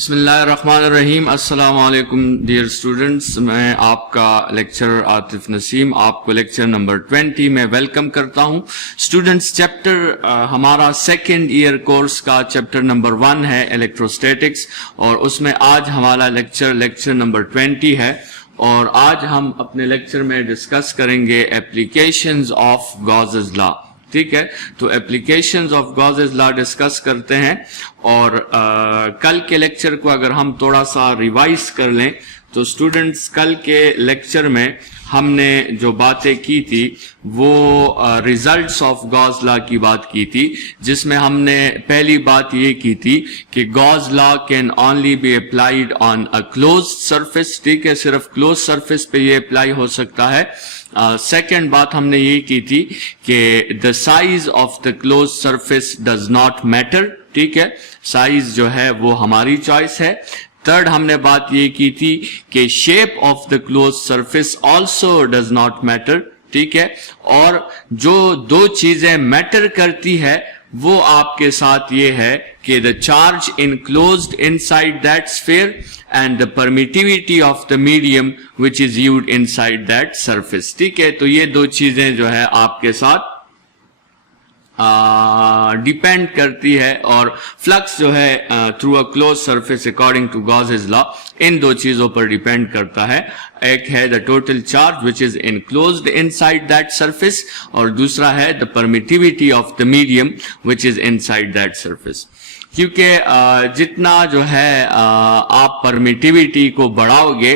बिस्मिल्लाहिर्रहमानिर्रहीम। अस्सलाम वालेकुम डियर स्टूडेंट्स, मैं आपका लेक्चरर आतिफ नसीम आपको लेक्चर नंबर 20 में वेलकम करता हूं। स्टूडेंट्स, चैप्टर हमारा सेकेंड ईयर कोर्स का चैप्टर नंबर 1 है इलेक्ट्रोस्टैटिक्स, और उसमें आज हमारा लेक्चर नंबर 20 है। और आज हम अपने लेक्चर में डिस्कस करेंगे एप्लीकेशंस ऑफ गॉसेस लॉ। ठीक है, तो applications of Gauss's law discuss करते हैं। और कल के लेक्चर को अगर हम थोड़ा सा रिवाइज कर लें तो स्टूडेंट्स, कल के लेक्चर में हमने जो बातें की थी वो रिजल्ट्स ऑफ गॉस लॉ की बात की थी, जिसमें हमने पहली बात ये की थी कि Gauss law can only be applied on a closed surface. ठीक है, सिर्फ क्लोज सरफेस पे ये अप्लाई हो सकता है। सेकेंड बात हमने ये की थी कि the size of the close surface does not matter. ठीक है, साइज जो है वो हमारी चॉइस है। थर्ड हमने बात ये की थी कि shape of the close surface also does not matter. ठीक है, और जो दो चीजें मैटर करती है वो आपके साथ ये है कि the charge enclosed inside that sphere and the permittivity of the medium which is used inside that surface. ठीक है, तो ये दो चीजें जो है आपके साथ डिपेंड करती है, और फ्लक्स जो है through a close surface according to Gauss's law इन दो चीजों पर डिपेंड करता है। एक है the total charge which is enclosed inside that surface, और दूसरा है the permittivity of the medium which is inside that surface. क्योंकि जितना जो है आप परमिटिविटी को बढ़ाओगे,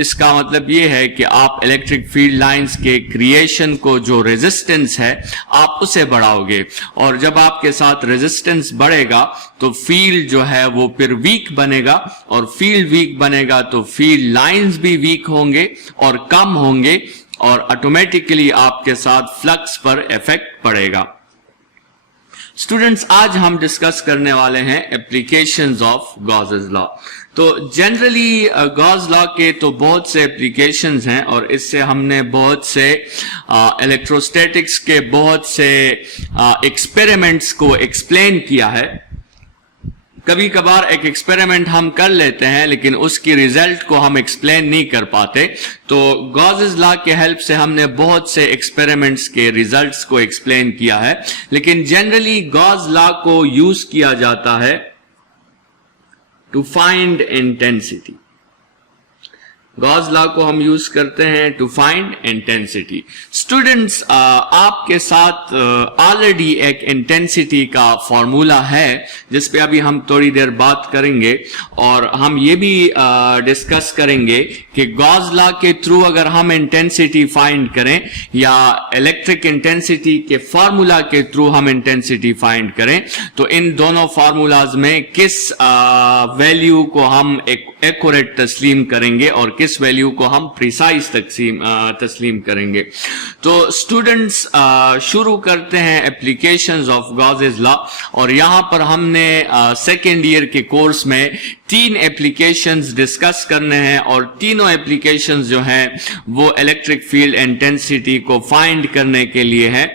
इसका मतलब ये है कि आप इलेक्ट्रिक फील्ड लाइंस के क्रिएशन को, जो रेजिस्टेंस है, आप उसे बढ़ाओगे। और जब आपके साथ रेजिस्टेंस बढ़ेगा तो फील्ड जो है वो फिर वीक बनेगा, और फील्ड वीक बनेगा तो फील्ड लाइंस भी वीक होंगे और कम होंगे, और ऑटोमेटिकली आपके साथ फ्लक्स पर इफेक्ट पड़ेगा। स्टूडेंट्स, आज हम डिस्कस करने वाले हैं एप्लीकेशंस ऑफ गॉसेस लॉ। तो जनरली गॉस लॉ के तो बहुत से एप्लीकेशंस हैं, और इससे हमने बहुत से इलेक्ट्रोस्टैटिक्स के बहुत से एक्सपेरिमेंट्स को एक्सप्लेन किया है। कभी कभार एक एक्सपेरिमेंट हम कर लेते हैं लेकिन उसकी रिजल्ट को हम एक्सप्लेन नहीं कर पाते, तो गॉसेस लॉ के हेल्प से हमने बहुत से एक्सपेरिमेंट्स के रिजल्ट्स को एक्सप्लेन किया है। लेकिन जनरली गॉस लॉ को यूज किया जाता है to find intensity. Gauss law को हम यूज करते हैं टू फाइंड इंटेंसिटी। स्टूडेंट्स, आपके साथ ऑलरेडी एक इंटेंसिटी का फॉर्मूला है जिस पे अभी हम थोड़ी देर बात करेंगे, और हम ये भी डिस्कस करेंगे कि गॉस लॉ के थ्रू अगर हम इंटेंसिटी फाइंड करें या इलेक्ट्रिक इंटेंसिटी के फॉर्मूला के थ्रू हम इंटेंसिटी फाइंड करें, तो इन दोनों फॉर्मूलाज में किस वैल्यू को हम एक्यूरेट तस्लीम करेंगे और किस वैल्यू को हम प्रिसाइज तस्लीम करेंगे। तो स्टूडेंट्स, शुरू करते हैं एप्लीकेशंस ऑफ गॉसेस लॉ। और यहां पर हमने सेकेंड ईयर के कोर्स में 3 एप्लीकेशंस डिस्कस करने हैं, और तीनों एप्लीकेशंस जो हैं वो इलेक्ट्रिक फील्ड इंटेंसिटी को फाइंड करने के लिए हैं।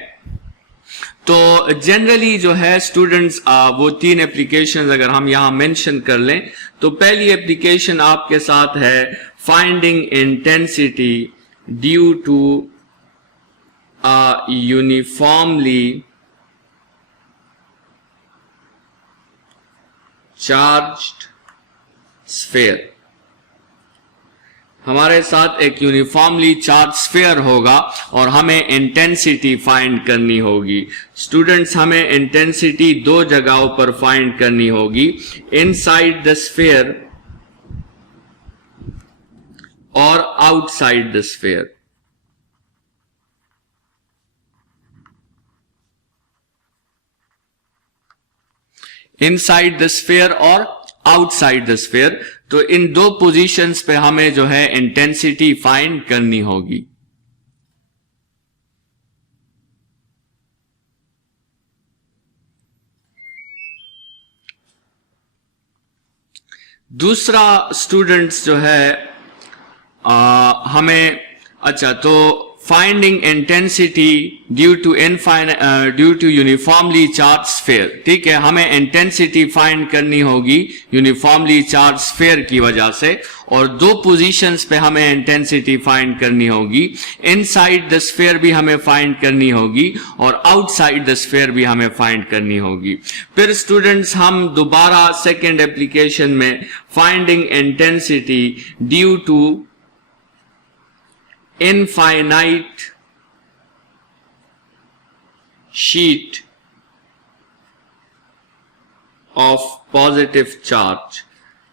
तो जनरली जो है स्टूडेंट्स, वो 3 एप्लीकेशंस अगर हम यहां मेंशन कर लें, तो पहली एप्लीकेशन आपके साथ है finding intensity due to a uniformly charged sphere. हमारे साथ एक यूनिफॉर्मली चार्ज स्फीयर होगा और हमें इंटेंसिटी फाइंड करनी होगी। स्टूडेंट्स, हमें इंटेंसिटी 2 जगहों पर फाइंड करनी होगी, इनसाइड द स्फीयर और outside the sphere. Inside the sphere और आउटसाइड द स्फीयर, तो इन 2 पोजीशंस पे हमें जो है इंटेंसिटी फाइंड करनी होगी। दूसरा स्टूडेंट्स जो है हमें, अच्छा, तो finding intensity due to uniformly charged sphere। ठीक है, हमें इंटेंसिटी फाइंड करनी होगी यूनिफॉर्मली चार्ज स्फीयर की वजह से, और दो पोजीशंस पे हमें इंटेंसिटी फाइंड करनी होगी। इनसाइड द स्फीयर भी हमें फाइंड करनी होगी और आउटसाइड द स्फीयर भी हमें फाइंड करनी होगी। फिर स्टूडेंट्स हम दोबारा सेकेंड एप्लीकेशन में finding intensity due to infinite sheet of positive charge,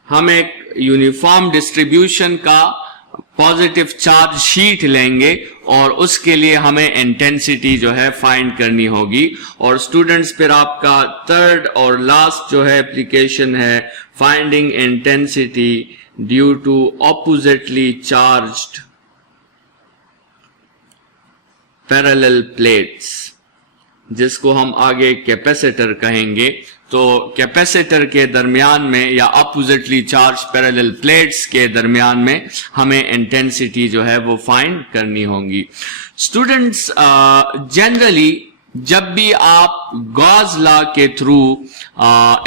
हम एक यूनिफॉर्म डिस्ट्रीब्यूशन का पॉजिटिव चार्ज शीट लेंगे और उसके लिए हमें इंटेंसिटी जो है फाइंड करनी होगी। और स्टूडेंट्स फिर आपका थर्ड और लास्ट जो है एप्लीकेशन है finding intensity due to oppositely charged parallel plates, जिसको हम आगे कैपेसिटर कहेंगे। तो कैपेसिटर के दरमियान में या अपोजिटली चार्ज पैरेलल प्लेट्स के दरमियान में हमें इंटेंसिटी जो है वो फाइंड करनी होगी। स्टूडेंट्स जनरली जब भी आप गॉस लॉ के थ्रू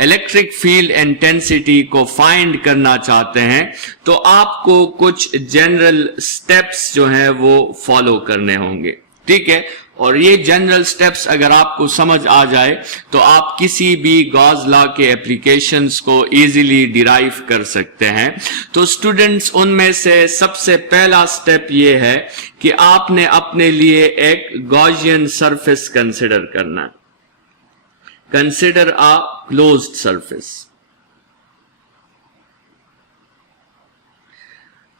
इलेक्ट्रिक फील्ड इंटेंसिटी को फाइंड करना चाहते हैं तो आपको कुछ जनरल स्टेप्स जो है वो फॉलो करने होंगे। ठीक है, और ये जनरल स्टेप्स अगर आपको समझ आ जाए तो आप किसी भी गॉस लॉ के एप्लीकेशंस को इजीली डिराइव कर सकते हैं। तो स्टूडेंट्स उनमें से सबसे पहला स्टेप ये है कि आपने अपने लिए एक गॉसियन सरफेस कंसिडर करना है। Consider a closed surface.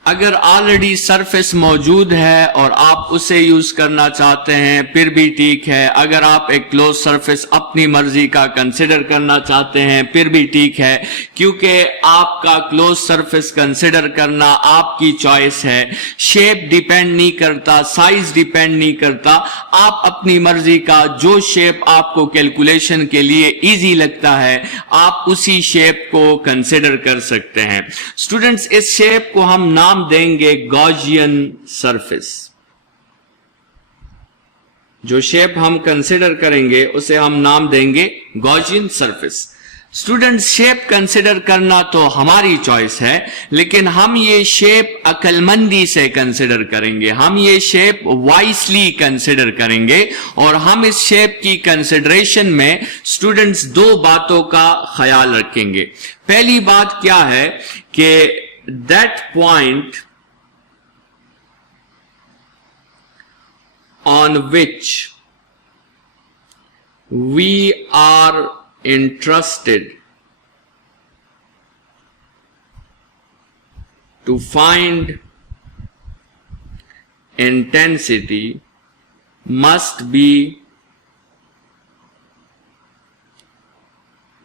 अगर ऑलरेडी सरफेस मौजूद है और आप उसे यूज करना चाहते हैं फिर भी ठीक है। अगर आप एक क्लोज सरफेस अपनी मर्जी का कंसिडर करना चाहते हैं फिर भी ठीक है, क्योंकि आपका क्लोज सरफेस कंसिडर करना आपकी चॉइस है। शेप डिपेंड नहीं करता, साइज डिपेंड नहीं करता, आप अपनी मर्जी का जो शेप आपको कैलकुलेशन के लिए इजी लगता है आप उसी शेप को कंसिडर कर सकते हैं। स्टूडेंट्स इस शेप को हम नाम देंगे गॉसियन सरफेस। जो शेप हम कंसिडर करेंगे उसे हम नाम देंगे Gaussian surface. Students shape consider करना तो हमारी चॉइस है, लेकिन हम ये शेप अक्लमंदी से कंसिडर करेंगे, हम ये शेप वाइसली कंसिडर करेंगे। और हम इस शेप की कंसिडरेशन में स्टूडेंट्स दो बातों का ख्याल रखेंगे। पहली बात क्या है कि that point on which we are interested to find intensity must be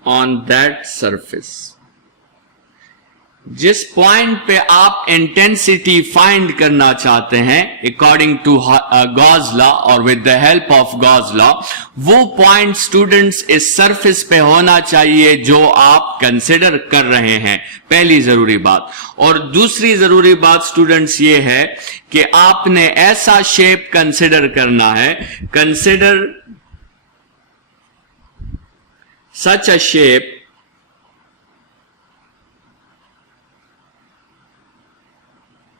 on that surface। जिस पॉइंट पे आप इंटेंसिटी फाइंड करना चाहते हैं अकॉर्डिंग टू गॉस लॉ और with the help of Gauss law, वो पॉइंट स्टूडेंट्स इस सरफेस पे होना चाहिए जो आप कंसिडर कर रहे हैं। पहली जरूरी बात। और दूसरी जरूरी बात स्टूडेंट्स ये है कि आपने ऐसा शेप कंसिडर करना है, consider such a shape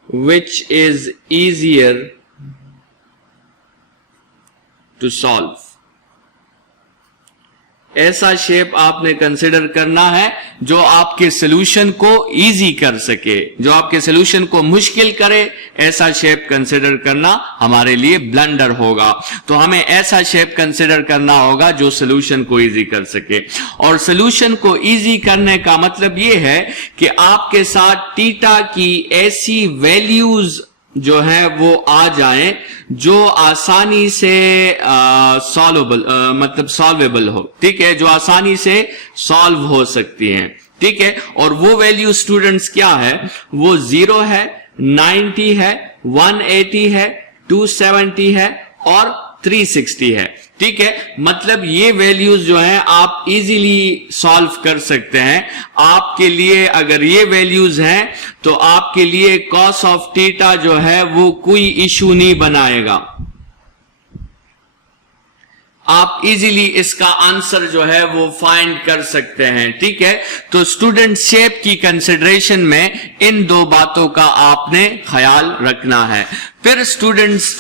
which is easier to solve। ऐसा शेप आपने कंसिडर करना है जो आपके सॉल्यूशन को इजी कर सके, जो आपके सॉल्यूशन को मुश्किल करे। ऐसा शेप कंसिडर करना हमारे लिए ब्लंडर होगा। तो हमें ऐसा शेप कंसिडर करना होगा जो सॉल्यूशन को इजी कर सके। और सॉल्यूशन को इजी करने का मतलब यह है कि आपके साथ थीटा की ऐसी वैल्यूज जो है वो आ जाएं जो आसानी से सॉल्वेबल हो। ठीक है, जो आसानी से सॉल्व हो सकती हैं। ठीक है, और वो वैल्यू स्टूडेंट्स क्या है? वो 0 है, 90 है, 180 है, 270 है और 360 है। ठीक है, मतलब ये वैल्यूज जो है आप इजीली सॉल्व कर सकते हैं। आपके लिए अगर ये वैल्यूज हैं तो आपके लिए cos ऑफ थीटा जो है वो कोई इशू नहीं बनाएगा। आप इजीली इसका आंसर जो है वो फाइंड कर सकते हैं। ठीक है, तो स्टूडेंट शेप की कंसिडरेशन में इन दो बातों का आपने ख्याल रखना है। फिर स्टूडेंट्स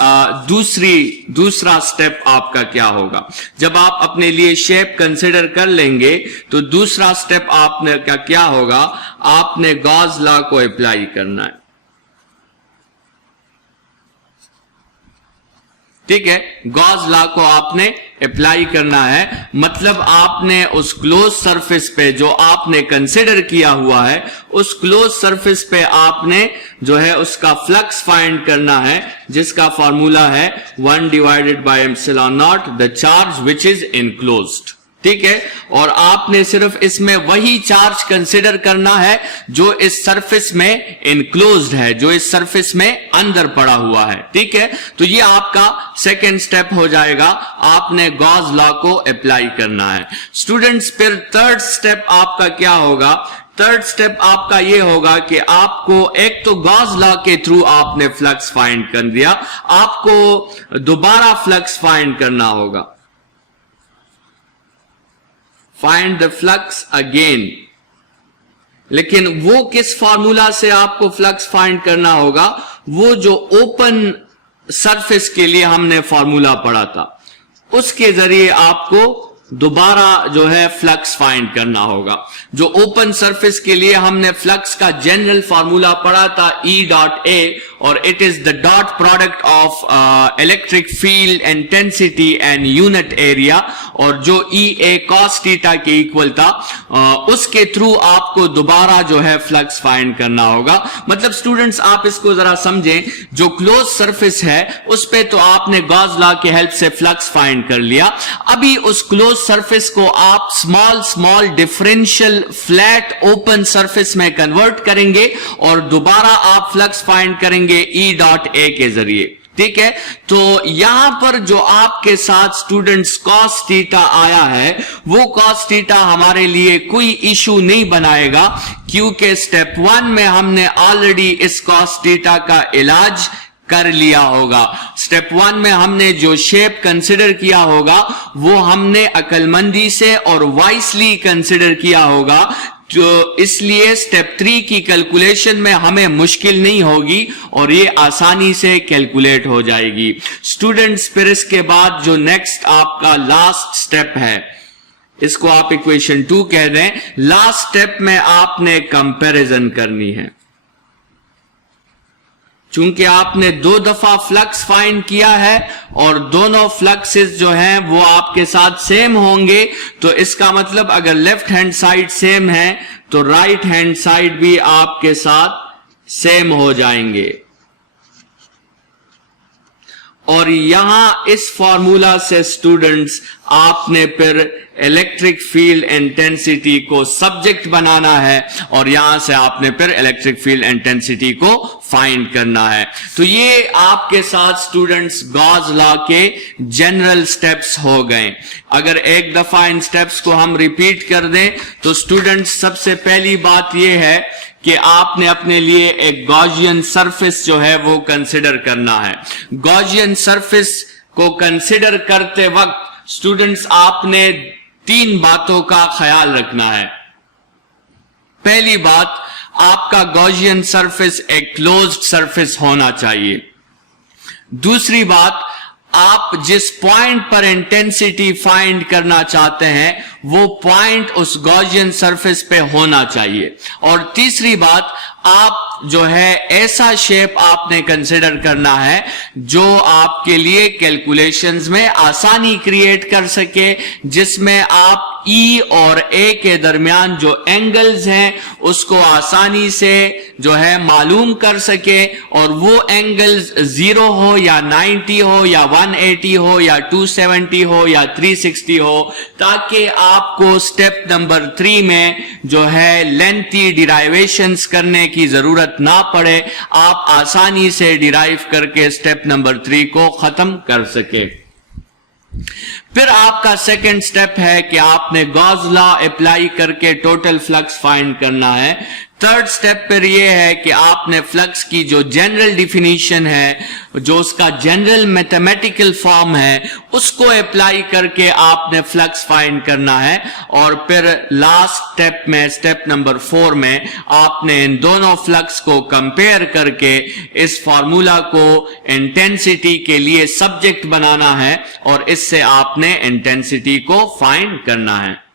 दूसरा स्टेप आपका क्या होगा? जब आप अपने लिए शेप कंसिडर कर लेंगे तो दूसरा स्टेप आपने का क्या होगा? आपने गॉस लॉ को अप्लाई करना है। ठीक है, गॉस लॉ को आपने अप्लाई करना है, मतलब आपने उस क्लोज सरफेस पे जो आपने कंसिडर किया हुआ है उस क्लोज सरफेस पे आपने जो है उसका फ्लक्स फाइंड करना है, जिसका फॉर्मूला है 1 divided by epsilon not the charge which is enclosed. ठीक है, और आपने सिर्फ इसमें वही चार्ज कंसिडर करना है जो इस सरफेस में इनक्लोज्ड है, जो इस सरफेस में अंदर पड़ा हुआ है। ठीक है, तो ये आपका सेकेंड स्टेप हो जाएगा, आपने गॉस लॉ को अप्लाई करना है। स्टूडेंट्स, फिर थर्ड स्टेप आपका क्या होगा? थर्ड स्टेप आपका ये होगा कि आपको एक तो गॉस लॉ के थ्रू आपने फ्लक्स फाइंड कर दिया, आपको दोबारा फ्लक्स फाइंड करना होगा। फाइंड द फ्लक्स अगेन, लेकिन वो किस फॉर्मूला से आपको फ्लक्स फाइंड करना होगा? वो जो ओपन सरफेस के लिए हमने फॉर्मूला पढ़ा था उसके जरिए आपको दोबारा जो है फ्लक्स फाइंड करना होगा। जो ओपन सरफेस के लिए हमने फ्लक्स का जनरल फॉर्मूला पढ़ा था E डॉट ए, और it is the dot product of electric field intensity and unit area, और जो E a cos थीटा के इक्वल था उसके थ्रू आपको दोबारा जो है फ्लक्स फाइंड करना होगा। मतलब स्टूडेंट्स आप इसको जरा समझें, जो क्लोज सरफेस है उस पे तो आपने गॉस लॉ की हेल्प से फ्लक्स फाइंड कर लिया, अभी उस क्लोज सरफेस को आप small differential flat open surface में कन्वर्ट करेंगे और दोबारा आप फ्लक्स फाइंड करेंगे E डॉट ए के जरिए। ठीक है, तो यहां पर जो आपके साथ स्टूडेंट्स cos थीटा आया है वो cos थीटा हमारे लिए कोई इशू नहीं बनाएगा, क्योंकि स्टेप 1 में हमने ऑलरेडी इस cos थीटा का इलाज कर लिया होगा। स्टेप 1 में हमने जो शेप कंसिडर किया होगा वो हमने अक्लमंदी से और वाइसली कंसिडर किया होगा, तो इसलिए स्टेप 3 की कैलकुलेशन में हमें मुश्किल नहीं होगी और ये आसानी से कैलकुलेट हो जाएगी। स्टूडेंट्स, फिर इसके बाद जो नेक्स्ट आपका लास्ट स्टेप है, इसको आप इक्वेशन 2 कह दें। लास्ट स्टेप में आपने कंपैरिजन करनी है। चूंकि आपने 2 दफा फ्लक्स फाइंड किया है और दोनों फ्लक्सेस जो हैं वो आपके साथ सेम होंगे, तो इसका मतलब अगर लेफ्ट हैंड साइड सेम है तो राइट हैंड साइड भी आपके साथ सेम हो जाएंगे। और यहां इस फॉर्मूला से स्टूडेंट्स आपने फिर इलेक्ट्रिक फील्ड इंटेंसिटी को सब्जेक्ट बनाना है और यहां से आपने फिर इलेक्ट्रिक फील्ड इंटेंसिटी को फाइंड करना है। तो ये आपके साथ स्टूडेंट्स गॉस लॉ के जनरल स्टेप्स हो गए। अगर एक दफा इन स्टेप्स को हम रिपीट कर दें तो स्टूडेंट्स, सबसे पहली बात यह है कि आपने अपने लिए एक गॉसियन सरफेस जो है वो कंसिडर करना है। गॉसियन सरफेस को कंसिडर करते वक्त स्टूडेंट्स आपने 3 बातों का ख्याल रखना है। पहली बात, आपका गॉसियन सरफेस एक क्लोज्ड सरफेस होना चाहिए। दूसरी बात, आप जिस पॉइंट पर इंटेंसिटी फाइंड करना चाहते हैं वो पॉइंट उस गॉसियन सरफेस पे होना चाहिए। और तीसरी बात, आप जो है ऐसा शेप आपने कंसिडर करना है जो आपके लिए कैलकुलेशंस में आसानी क्रिएट कर सके, जिसमें आप E और A के दरमियान जो एंगल्स हैं उसको आसानी से जो है मालूम कर सके, और वो एंगल्स 0 हो या 90 हो या 180 हो या 270 हो या 360 हो, ताकि आपको स्टेप नंबर 3 में जो है लेंथी डिराइवेशंस करने की जरूरत ना पड़े, आप आसानी से डिराइव करके स्टेप नंबर 3 को खत्म कर सके। फिर आपका सेकंड स्टेप है कि आपने गॉस लॉ अप्लाई करके टोटल फ्लक्स फाइंड करना है। थर्ड स्टेप पर यह है कि आपने फ्लक्स की जो जनरल डिफिनीशन है, जो उसका जनरल मैथमेटिकल फॉर्म है, उसको अप्लाई करके आपने फ्लक्स फाइंड करना है। और फिर लास्ट स्टेप में, स्टेप नंबर 4 में, आपने इन दोनों फ्लक्स को कंपेयर करके इस फॉर्मूला को इंटेंसिटी के लिए सब्जेक्ट बनाना है और इससे आपने इंटेंसिटी को फाइंड करना है।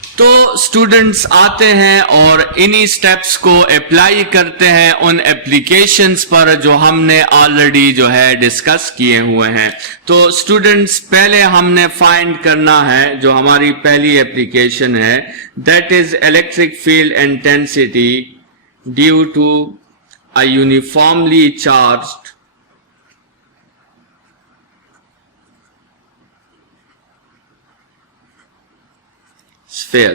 तो स्टूडेंट्स आते हैं और इन्हीं स्टेप्स को अप्लाई करते हैं उन एप्लीकेशंस पर जो हमने ऑलरेडी जो है डिस्कस किए हुए हैं। तो स्टूडेंट्स, पहले हमने फाइंड करना है जो हमारी पहली एप्लीकेशन है, that is electric field intensity due to a uniformly charged sphere.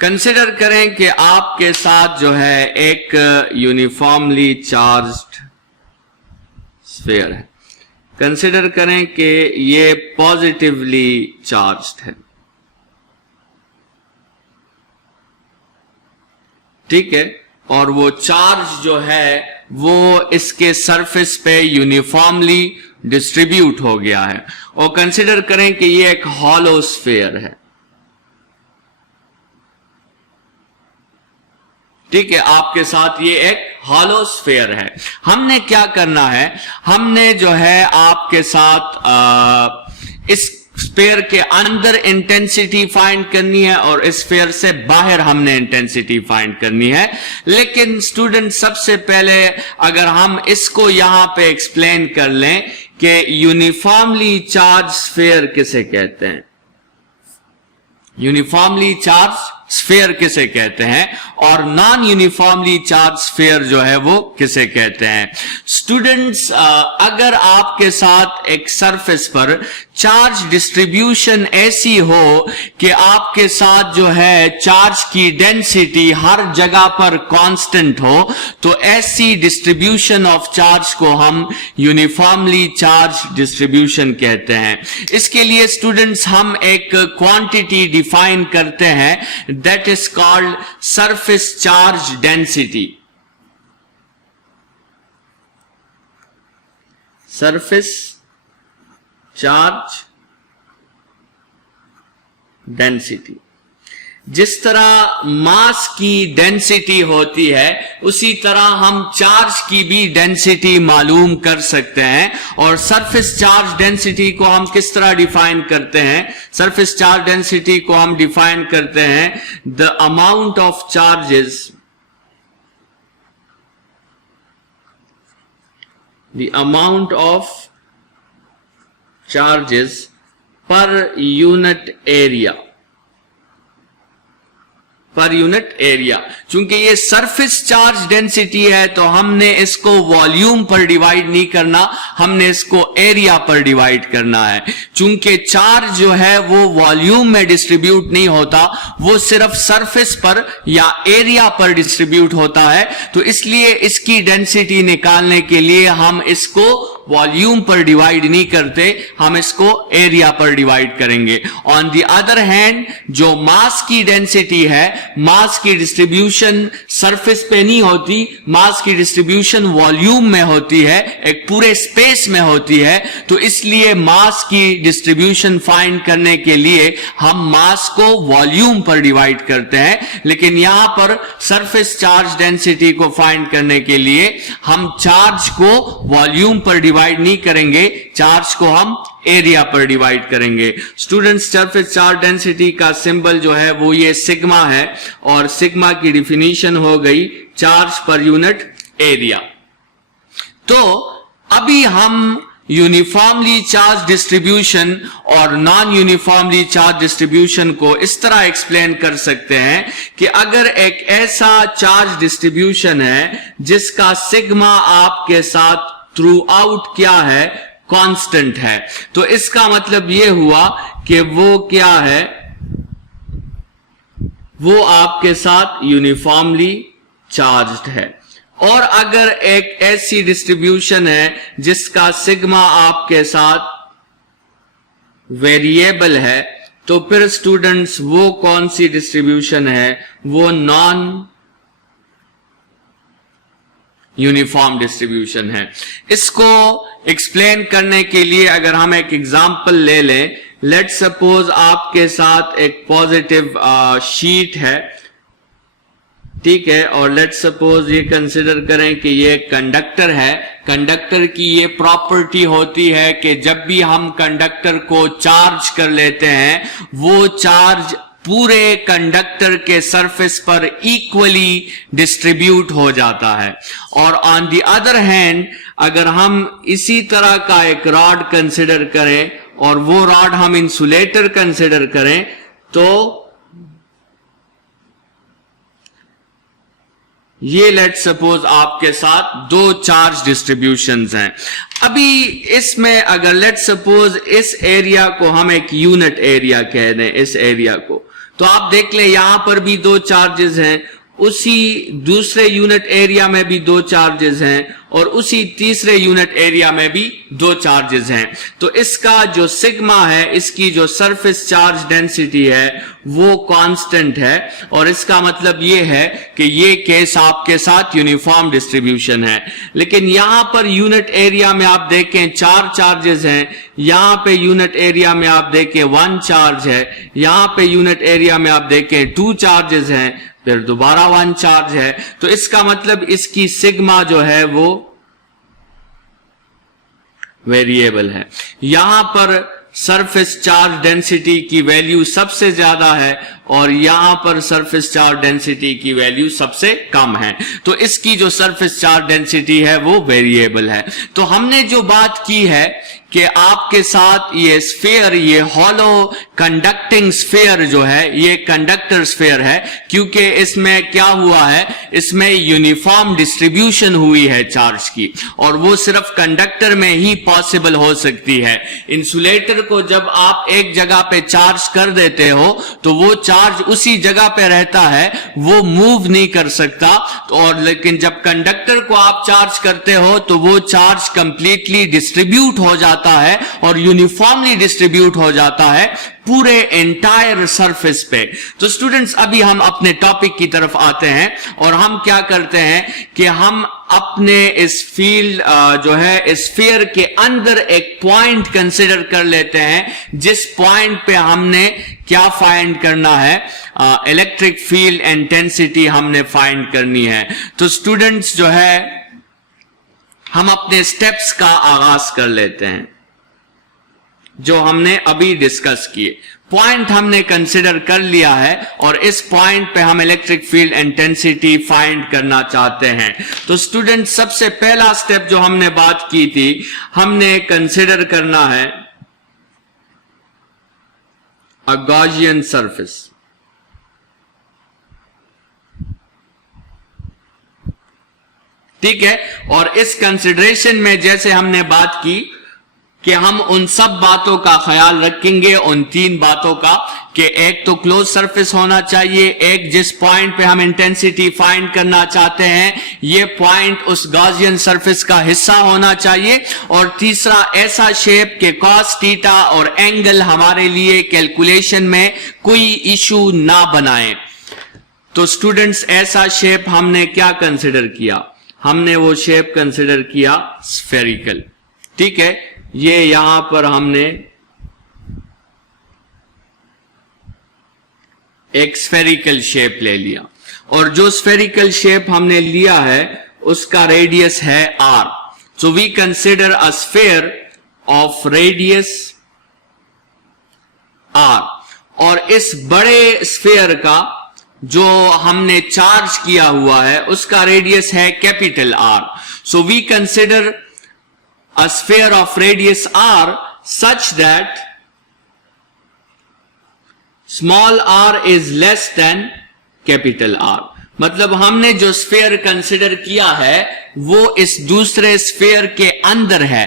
Consider करें कि आपके साथ जो है एक यूनिफॉर्मली चार्ज्ड स्फीयर है। कंसिडर करें कि ये पॉजिटिवली चार्ज्ड है, ठीक है, और वो चार्ज जो है वो इसके सरफेस पे यूनिफॉर्मली डिस्ट्रीब्यूट हो गया है। और कंसिडर करें कि ये एक हॉलो स्फीयर है, ठीक है, आपके साथ ये एक हॉलो स्फीयर है। हमने क्या करना है, हमने जो है आपके साथ इस स्फीयर के अंदर इंटेंसिटी फाइंड करनी है और इस स्फीयर से बाहर हमने इंटेंसिटी फाइंड करनी है। लेकिन स्टूडेंट, सबसे पहले अगर हम इसको यहां पे एक्सप्लेन कर लें कि यूनिफॉर्मली चार्ज स्फीयर किसे कहते हैं, यूनिफॉर्मली चार्ज स्फीयर किसे कहते हैं और नॉन यूनिफॉर्मली चार्ज स्फीयर जो है वो किसे कहते हैं। स्टूडेंट्स, अगर आपके साथ एक सरफेस पर चार्ज डिस्ट्रीब्यूशन ऐसी हो कि आपके साथ जो है चार्ज की डेंसिटी हर जगह पर कांस्टेंट हो, तो ऐसी डिस्ट्रीब्यूशन ऑफ चार्ज को हम यूनिफॉर्मली चार्ज डिस्ट्रीब्यूशन कहते हैं। इसके लिए स्टूडेंट्स हम एक क्वांटिटी डिफाइन करते हैं, that is called surface charge density. Surface charge density. जिस तरह मास की डेंसिटी होती है उसी तरह हम चार्ज की भी डेंसिटी मालूम कर सकते हैं। और सरफेस चार्ज डेंसिटी को हम किस तरह डिफाइन करते हैं? सरफेस चार्ज डेंसिटी को हम डिफाइन करते हैं the amount of charges, the amount of charges per unit area, per unit area. चूंकि ये सरफेस चार्ज डेंसिटी है तो हमने इसको वॉल्यूम पर डिवाइड नहीं करना, हमने इसको एरिया पर डिवाइड करना है। चूंकि चार्ज जो है वो वॉल्यूम में डिस्ट्रीब्यूट नहीं होता, वो सिर्फ सरफेस पर या एरिया पर डिस्ट्रीब्यूट होता है, तो इसलिए इसकी डेंसिटी निकालने के लिए हम इसको वॉल्यूम पर डिवाइड नहीं करते, हम इसको एरिया पर डिवाइड करेंगे। ऑन द अदर हैंड, जो मास की डेंसिटी है, मास की डिस्ट्रीब्यूशन सरफेस पे नहीं होती, मास की डिस्ट्रीब्यूशन वॉल्यूम में होती है, एक पूरे स्पेस में होती है। तो इसलिए मास की डिस्ट्रीब्यूशन फाइंड करने के लिए हम मास को वॉल्यूम पर डिवाइड करते हैं, लेकिन यहां पर सरफेस चार्ज डेंसिटी को फाइंड करने के लिए हम चार्ज को वॉल्यूम पर डिवाइड नहीं करेंगे, चार्ज को हम एरिया पर डिवाइड करेंगे। स्टूडेंट्स, सरफेस चार्ज डेंसिटी का सिंबल जो है वो ये सिग्मा है और सिग्मा की डिफिनीशन हो गई चार्ज पर यूनिट एरिया। तो अभी हम यूनिफॉर्मली चार्ज डिस्ट्रीब्यूशन और नॉन यूनिफॉर्मली चार्ज डिस्ट्रीब्यूशन को इस तरह एक्सप्लेन कर सकते हैं कि अगर एक ऐसा चार्ज डिस्ट्रीब्यूशन है जिसका सिग्मा आपके साथ थ्रू आउट क्या है, कांस्टेंट है, तो इसका मतलब यह हुआ कि वो क्या है, वो आपके साथ यूनिफॉर्मली चार्ज्ड है। और अगर एक ऐसी डिस्ट्रीब्यूशन है जिसका सिग्मा आपके साथ वेरिएबल है, तो फिर स्टूडेंट्स वो कौन सी डिस्ट्रीब्यूशन है? वो नॉन यूनिफॉर्म डिस्ट्रीब्यूशन है। इसको एक्सप्लेन करने के लिए अगर हम एक एग्जांपल ले लें, लेट्स सपोज आपके साथ एक पॉजिटिव शीट है, ठीक है, और लेट्स सपोज ये कंसिडर करें कि ये कंडक्टर है। कंडक्टर की ये प्रॉपर्टी होती है कि जब भी हम कंडक्टर को चार्ज कर लेते हैं, वो चार्ज पूरे कंडक्टर के सरफेस पर इक्वली डिस्ट्रीब्यूट हो जाता है। और ऑन द अदर हैंड अगर हम इसी तरह का एक रॉड कंसिडर करें और वो रॉड हम इंसुलेटर कंसिडर करें, तो ये लेट सपोज आपके साथ दो चार्ज डिस्ट्रीब्यूशंस हैं। अभी इसमें अगर लेट सपोज इस एरिया को हम एक यूनिट एरिया कह दें, इस एरिया को, तो आप देख ले यहां पर भी दो चार्जेस हैं, उसी दूसरे यूनिट एरिया में भी दो चार्जेस हैं, और उसी तीसरे यूनिट एरिया में भी दो चार्जेस हैं। तो इसका जो सिग्मा है, इसकी जो सरफेस चार्ज डेंसिटी है, वो कांस्टेंट है। और इसका मतलब ये है कि ये केस आपके साथ यूनिफॉर्म डिस्ट्रीब्यूशन है। लेकिन यहां पर यूनिट एरिया में आप देखें चार चार्जेस हैं, यहां पे यूनिट एरिया में आप देखें वन चार्ज है, यहां पे यूनिट एरिया में आप देखें टू चार्जेस हैं, फिर दोबारा वन चार्ज है। तो इसका मतलब इसकी सिग्मा जो है वो वेरिएबल है। यहां पर सरफेस चार्ज डेंसिटी की वैल्यू सबसे ज्यादा है और यहां पर सरफेस चार्ज डेंसिटी की वैल्यू सबसे कम है। तो इसकी जो सरफेस चार्ज डेंसिटी है वो वेरिएबल है। तो हमने जो बात की है कि आपके साथ ये स्फीयर, ये हॉलो कंडक्टिंग स्फीयर जो है, ये कंडक्टर स्फीयर है, क्योंकि इसमें क्या हुआ है, इसमें यूनिफॉर्म डिस्ट्रीब्यूशन हुई है चार्ज की, और वो सिर्फ कंडक्टर में ही पॉसिबल हो सकती है। इंसुलेटर को जब आप एक जगह पे चार्ज कर देते हो तो वो चार्ज उसी जगह पे रहता है, वो मूव नहीं कर सकता। और लेकिन जब कंडक्टर को आप चार्ज करते हो तो वो चार्ज कंप्लीटली डिस्ट्रीब्यूट हो जाता है और यूनिफॉर्मली डिस्ट्रीब्यूट हो जाता है पूरे एंटायर सरफेस पे। तो स्टूडेंट्स अभी हम अपने टॉपिक की तरफ आते हैं और हम क्या करते हैं कि हम अपने इस फील्ड जो है इस स्फीयर के अंदर एक पॉइंट कंसिडर कर लेते हैं, जिस पॉइंट पे हमने क्या फाइंड करना है, इलेक्ट्रिक फील्ड इंटेंसिटी हमने फाइंड करनी है। तो स्टूडेंट्स जो है हम अपने स्टेप्स का आगाज कर लेते हैं जो हमने अभी डिस्कस किए। पॉइंट हमने कंसिडर कर लिया है और इस पॉइंट पे हम इलेक्ट्रिक फील्ड इंटेंसिटी फाइंड करना चाहते हैं। तो स्टूडेंट सबसे पहला स्टेप जो हमने बात की थी, हमने कंसिडर करना है अ गॉसियन सरफेस। ठीक है, और इस कंसिडरेशन में जैसे हमने बात की कि हम उन सब बातों का ख्याल रखेंगे, उन तीन बातों का, कि एक तो क्लोज सरफेस होना चाहिए, एक जिस पॉइंट पे हम इंटेंसिटी फाइंड करना चाहते हैं ये पॉइंट उस गॉसियन सरफेस का हिस्सा होना चाहिए, और तीसरा ऐसा शेप के कॉस थीटा और एंगल हमारे लिए कैलकुलेशन में कोई इशू ना बनाए। तो स्टूडेंट्स ऐसा शेप हमने क्या कंसिडर किया, हमने वो शेप कंसिडर किया स्फेरिकल। ठीक है, ये यहां पर हमने एक स्फेरिकल शेप ले लिया, और जो स्फेरिकल शेप हमने लिया है उसका रेडियस है r। So we consider a sphere of radius r, और इस बड़े स्फीयर का जो हमने चार्ज किया हुआ है उसका रेडियस है capital R। So we consider a sphere of radius r such that small r is less than capital R। मतलब हमने जो स्फीयर कंसिडर किया है वो इस दूसरे स्फीयर के अंदर है,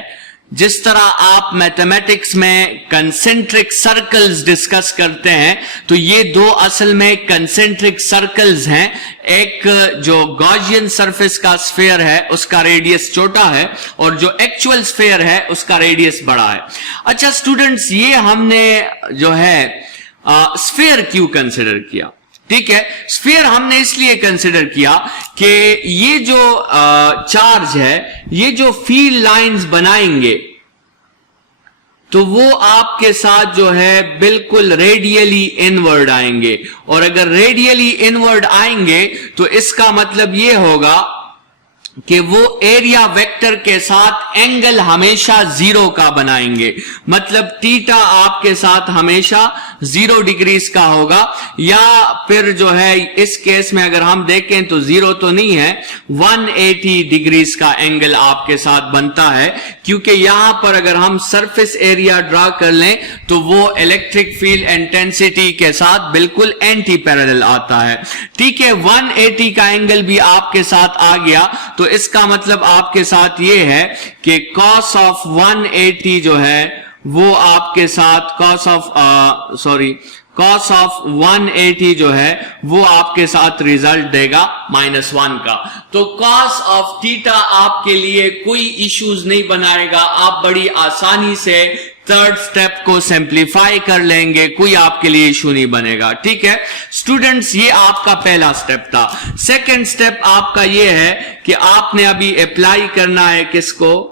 जिस तरह आप मैथमेटिक्स में कंसेंट्रिक सर्कल्स डिस्कस करते हैं, तो ये दो असल में कंसेंट्रिक सर्कल्स हैं। एक जो गॉसियन सरफेस का स्फीयर है उसका रेडियस छोटा है, और जो एक्चुअल स्फीयर है उसका रेडियस बड़ा है। अच्छा स्टूडेंट्स, ये हमने जो है स्फीयर क्यों कंसिडर किया? ठीक है, स्फीयर हमने इसलिए कंसिडर किया कि ये जो चार्ज है, ये जो फील्ड लाइंस बनाएंगे तो वो आपके साथ जो है बिल्कुल रेडियली इनवर्ड आएंगे, और अगर रेडियली इनवर्ड आएंगे तो इसका मतलब ये होगा कि वो एरिया वेक्टर के साथ एंगल हमेशा 0 का बनाएंगे। मतलब थीटा आपके साथ हमेशा 0 डिग्रीज का होगा, या फिर जो है इस केस में अगर हम देखें तो 0 तो नहीं है, 180 डिग्रीज का एंगल आपके साथ बनता है, क्योंकि यहां पर अगर हम सरफेस एरिया ड्रा कर लें तो वो इलेक्ट्रिक फील्ड इंटेंसिटी के साथ बिल्कुल एंटी पैरेलल आता है। ठीक है, 180 का एंगल भी आपके साथ आ गया, तो इसका मतलब आपके साथ ये है कि cos ऑफ 180 जो है वो आपके साथ cos ऑफ 180 जो है वो आपके साथ रिजल्ट देगा -1 का। तो cos ऑफ थीटा आपके लिए कोई इश्यूज नहीं बनाएगा, आप बड़ी आसानी से थर्ड स्टेप को सिंप्लीफाई कर लेंगे, कोई आपके लिए इशू नहीं बनेगा। ठीक है स्टूडेंट्स, ये आपका पहला स्टेप था। सेकंड स्टेप आपका ये है कि आपने अभी अप्लाई करना है किसको?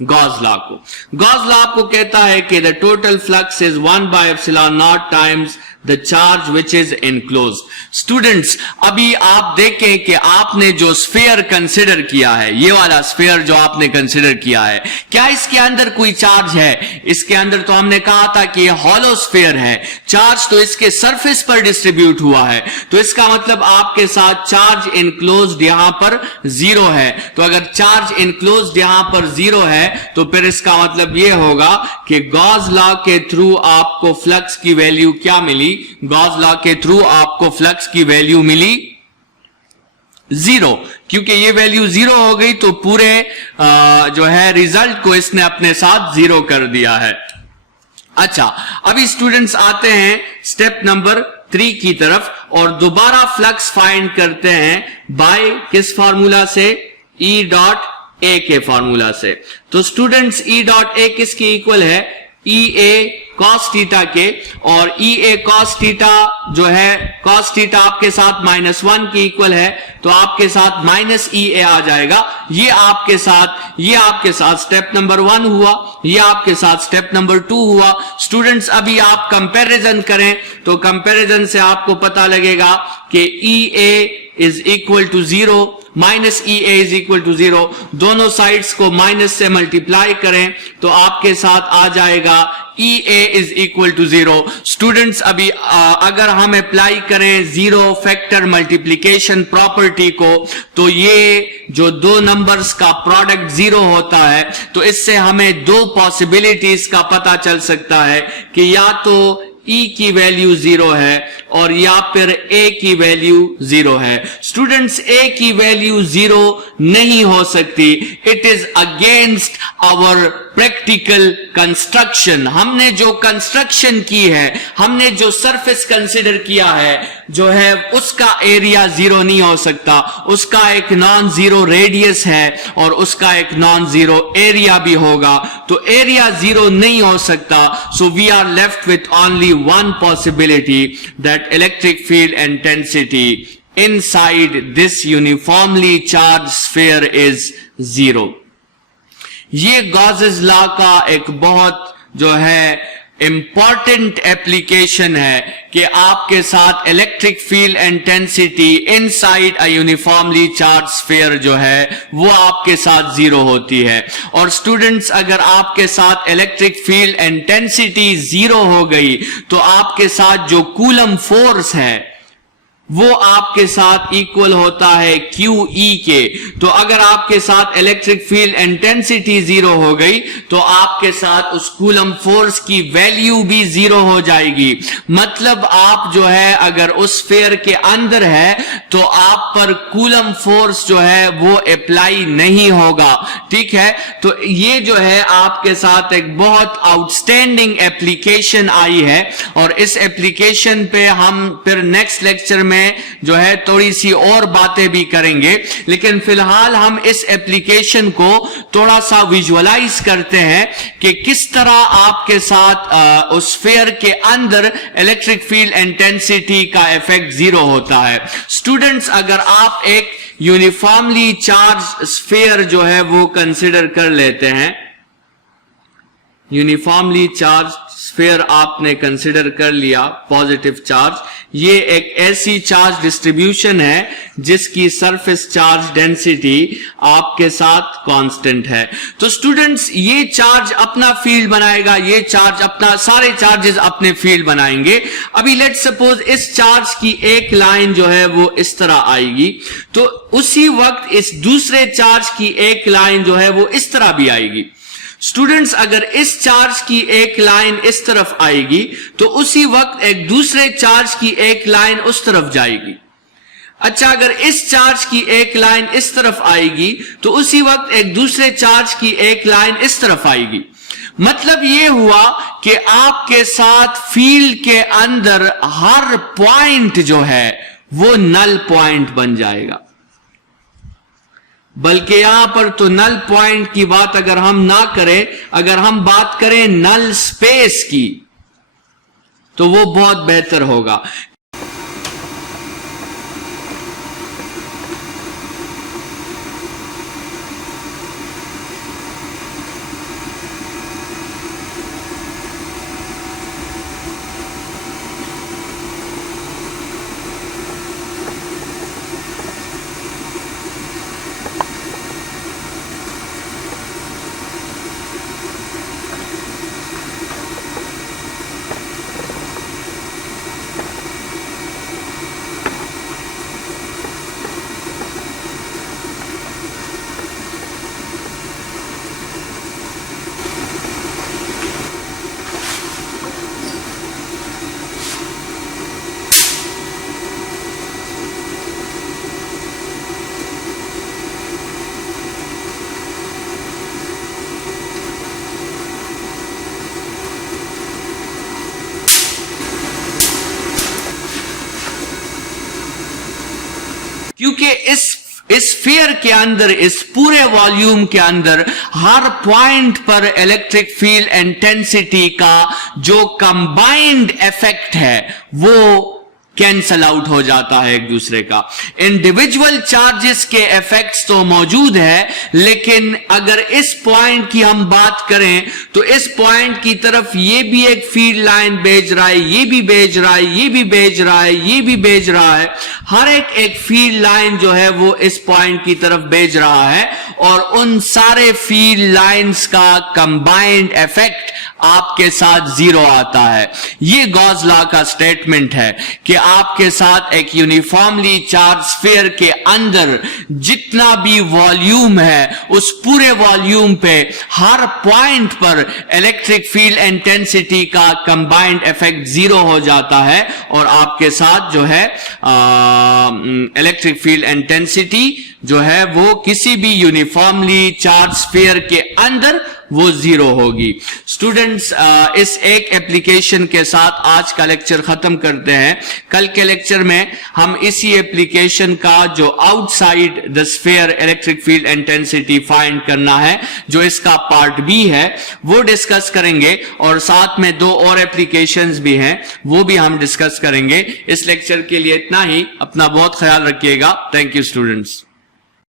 गॉस लॉ को। गॉस लॉ को कहता है कि the total flux is 1/ε0 times the charge which is enclosed. Students, अभी आप देखें कि आपने जो स्फीयर कंसिडर किया है, ये वाला स्फीयर जो आपने कंसिडर किया है, क्या इसके अंदर कोई चार्ज है? इसके अंदर तो हमने कहा था कि ये हॉलो स्फीयर है, चार्ज तो इसके सरफेस पर डिस्ट्रीब्यूट हुआ है, तो इसका मतलब आपके साथ चार्ज इनक्लोज्ड यहां पर 0 है। तो अगर चार्ज इनक्लोज्ड यहां पर 0 है तो फिर इसका मतलब यह होगा कि गॉस लॉ के थ्रू आपको फ्लक्स की वैल्यू क्या मिली? गॉस लॉ के थ्रू आपको फ्लक्स की वैल्यू मिली 0, क्योंकि ये वैल्यू 0 हो गई तो पूरे जो है रिजल्ट को इसने अपने साथ 0 कर दिया है। अच्छा, अभी स्टूडेंट्स आते हैं स्टेप नंबर 3 की तरफ, और दोबारा फ्लक्स फाइंड करते हैं बाय किस फार्मूला से? E डॉट ए के फार्मूला से। तो स्टूडेंट्स, E डॉट ए किसकी इक्वल है? EA cos थीटा के, और EA cos थीटा जो है, cos थीटा आपके साथ -1 की इक्वल है, तो आपके साथ -EA आ जाएगा। ये आपके साथ स्टेप नंबर 1 हुआ, ये आपके साथ स्टेप नंबर 2 हुआ। स्टूडेंट्स, अभी आप कंपैरिजन करें तो कंपैरिजन से आपको पता लगेगा कि EA is equal to 0, -EA is equal to 0। दोनों साइड्स को माइनस से मल्टीप्लाई करें तो आपके साथ आ जाएगा EA is equal to 0। Students, अभी अगर हम अप्लाई करें 0 फैक्टर मल्टीप्लीकेशन प्रॉपर्टी को, तो ये जो दो नंबर्स का प्रोडक्ट 0 होता है, तो इससे हमें दो पॉसिबिलिटीज का पता चल सकता है कि या तो E की वैल्यू 0 है और या फिर A की वैल्यू 0 है। स्टूडेंट्स, A की वैल्यू 0 नहीं हो सकती, it is against our practical construction. हमने जो कंस्ट्रक्शन की है, हमने जो सरफेस कंसिडर किया है जो है, उसका एरिया 0 नहीं हो सकता, उसका एक नॉन जीरो रेडियस है और उसका एक नॉन जीरो एरिया भी होगा, तो एरिया 0 नहीं हो सकता। So we are left with only one possibility, that electric field intensity inside this uniformly charged sphere is 0। ये गॉसेस लॉ का एक बहुत जो है इंपॉर्टेंट एप्लीकेशन है कि आपके साथ electric field intensity inside a uniformly charge sphere जो है वो आपके साथ 0 होती है। और स्टूडेंट्स, अगर आपके साथ इलेक्ट्रिक फील्ड इंटेंसिटी 0 हो गई तो आपके साथ जो कूलम फोर्स है वो आपके साथ इक्वल होता है QE के। तो अगर आपके साथ इलेक्ट्रिक फील्ड इंटेंसिटी 0 हो गई तो आपके साथ उस कूलम फोर्स की वैल्यू भी 0 हो जाएगी। मतलब आप जो है अगर उस स्फीयर के अंदर है तो आप पर कूलम फोर्स जो है वो अप्लाई नहीं होगा, ठीक है। तो ये जो है आपके साथ एक बहुत आउटस्टैंडिंग एप्लीकेशन आई है और इस एप्लीकेशन पे हम फिर नेक्स्ट लेक्चर में जो है थोड़ी सी और बातें भी करेंगे, लेकिन फिलहाल हम इस एप्लीकेशन को थोड़ा सा विजुअलाइज करते हैं कि किस तरह आपके साथ उस स्फीयर के अंदर इलेक्ट्रिक फील्ड इंटेंसिटी का इफेक्ट 0 होता है। स्टूडेंट्स, अगर आप एक यूनिफॉर्मली चार्ज स्फीयर जो है वो कंसिडर कर लेते हैं, यूनिफॉर्मली चार्ज स्फीयर आपने कंसिडर कर लिया, पॉजिटिव चार्ज, ये एक ऐसी चार्ज डिस्ट्रीब्यूशन है जिसकी सरफेस चार्ज डेंसिटी आपके साथ कांस्टेंट है। तो स्टूडेंट्स, ये चार्ज अपना फील्ड बनाएगा, ये चार्ज अपना, सारे चार्जेस अपने फील्ड बनाएंगे। अभी लेट्स सपोज इस चार्ज की एक लाइन जो है वो इस तरह आएगी, तो उसी वक्त इस दूसरे चार्ज की एक लाइन जो है वो इस तरह भी आएगी। स्टूडेंट्स, अगर इस चार्ज की एक लाइन इस तरफ आएगी तो उसी वक्त एक दूसरे चार्ज की एक लाइन उस तरफ जाएगी। अच्छा, अगर इस चार्ज की एक लाइन इस तरफ आएगी तो उसी वक्त एक दूसरे चार्ज की एक लाइन इस तरफ आएगी। मतलब ये हुआ कि आपके साथ फील्ड के अंदर हर पॉइंट जो है वो नल पॉइंट बन जाएगा। बल्कि यहां पर तो नल पॉइंट की बात अगर हम ना करें, अगर हम बात करें नल स्पेस की, तो वो बहुत बेहतर होगा। क्योंकि इस स्फीयर के अंदर, इस पूरे वॉल्यूम के अंदर हर पॉइंट पर इलेक्ट्रिक फील्ड इंटेंसिटी का जो कंबाइंड इफेक्ट है वो कैंसल आउट हो जाता है एक दूसरे का। इंडिविजुअल चार्जेस के इफेक्ट्स तो मौजूद है, लेकिन अगर इस पॉइंट की हम बात करें तो इस पॉइंट की तरफ ये भी एक फील्ड लाइन भेज रहा है, ये भी भेज रहा है, ये भी भेज रहा है, ये भी भेज रहा है। हर एक फील्ड लाइन जो है वो इस पॉइंट की तरफ भेज रहा है और उन सारे फील्ड लाइंस का कंबाइंड इफेक्ट आपके साथ 0 आता है। ये गॉस लॉ का स्टेटमेंट है कि आपके साथ एक यूनिफॉर्मली चार्ज स्फीयर के अंदर जितना भी वॉल्यूम है उस पूरे वॉल्यूम पे हर पॉइंट पर इलेक्ट्रिक फील्ड इंटेंसिटी का कंबाइंड इफेक्ट 0 हो जाता है और आपके साथ जो है इलेक्ट्रिक फील्ड इंटेंसिटी जो है वो किसी भी यूनिफॉर्मली चार्ज स्फीयर के अंदर वो 0 होगी। स्टूडेंट्स, इस एक एप्लीकेशन के साथ आज का लेक्चर खत्म करते हैं। कल के लेक्चर में हम इसी एप्लीकेशन का जो outside the sphere electric field intensity find करना है, जो इसका पार्ट बी है, वो डिस्कस करेंगे और साथ में 2 और एप्लीकेशंस भी हैं, वो भी हम डिस्कस करेंगे। इस लेक्चर के लिए इतना ही। अपना बहुत ख्याल रखिएगा। Thank you students.